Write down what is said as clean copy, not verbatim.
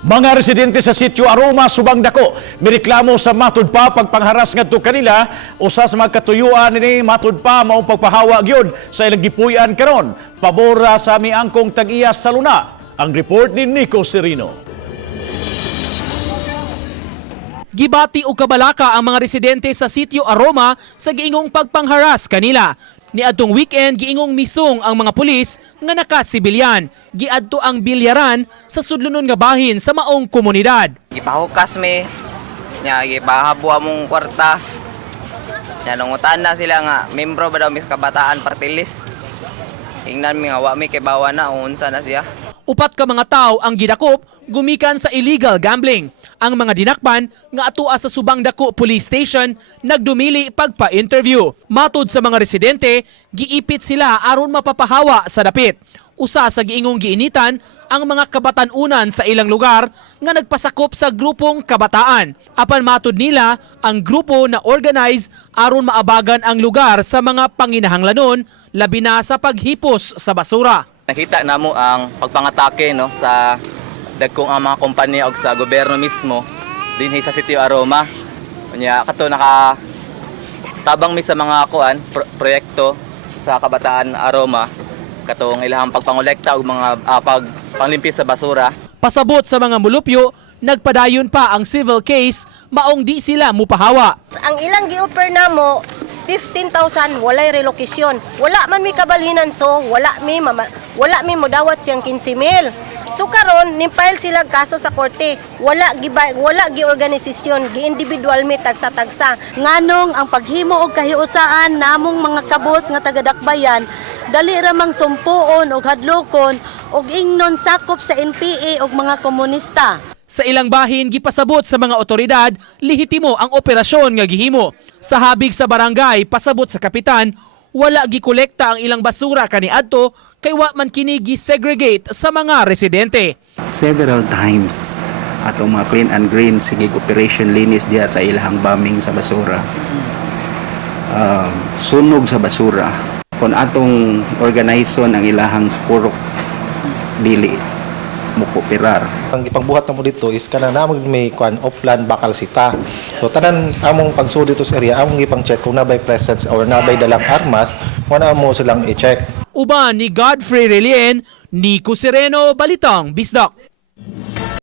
Mga residente sa sitio Aroma, Subang Dako, mireklamo sa matud pa pagpangharas ngadto kanila usa sa mga katuyuan ni matud pa maong pagpahawa gyud sa ilang gipuy-an karon pabor sa miangkong tag-iya sa luna. Ang report ni Nico Serino. Gibati o kabalaka ang mga residente sa sitio Aroma sa giingong pagpangharas kanila. Niadtong weekend giingong misong ang mga pulis nga nakasibilyan. Giadto ang bilyaran sa sudlunon nga bahin sa maong komunidad. Gipahukas mi, nya gipahabwa mong kwarta. Nya nangutan na sila nga membro ba daw mis kabataan party list. Ingnan mi nga wa mi kay bawa na unsa na siya. Upat ka mga tao ang gidakop gumikan sa illegal gambling. Ang mga dinakpan nga atua sa Subang Dako Police Station nagdumili pagpa-interview. Matod sa mga residente, giipit sila aron mapapahawa sa dapit. Usa sa giingong giinitan ang mga kabatanunan sa ilang lugar nga nagpasakop sa grupong kabataan. Apan matod nila, ang grupo na organize aron maabagan ang lugar sa mga panginahanglanon, labi na sa paghipos sa basura. Nakita namo ang pagpangatake no sa dagkong ang mga kompanya o sa gobyerno mismo dinhi sa Sitio Aroma. Unya kato tabang mi sa mga proyekto sa kabataan Aroma katong ilahang pagpangolekta og mga panglimpis sa basura. Pasabot sa mga mulupyo, nagpadayon pa ang civil case maong di sila mupahawa. Ang ilang gi-offer namo 15,000 walay relokasyon. Wala man mi kabalhinan so wala mi modawat siyang 15,000. So karon nimpile sila kaso sa korte. Wala gi organisasyon, gi individual mi tagsa-tagsa. Nganong ang paghimo og kahiusaan namong mga kabos nga taga-Dakbayan dali ra mang sumpuon og hadlokon og ingnon sakop sa NPA og mga komunista. Sa ilang bahin gipasabot sa mga otoridad, lehitimo ang operasyon nga gihimo. Sa habig sa barangay, pasabot sa kapitan, wala gikolekta ang ilang basura kaniadto kay wa man kini gi-segregate sa mga residente. Several times atong mga clean and green sige operation linis diha sa ilang bombing sa basura. Sunog sa basura. Kung atong organization ang ilahang purok dili mo kooperar. Ang ipangbuhat na mo dito is kana namang may offline bakal sita. So tanan among pagsud dito sa area among ipang-check kung nabay presence or nabay dalang armas, wala mo silang i-check. Uban ni Godfrey Relien, Nico Sereno, Balitang Bisdak.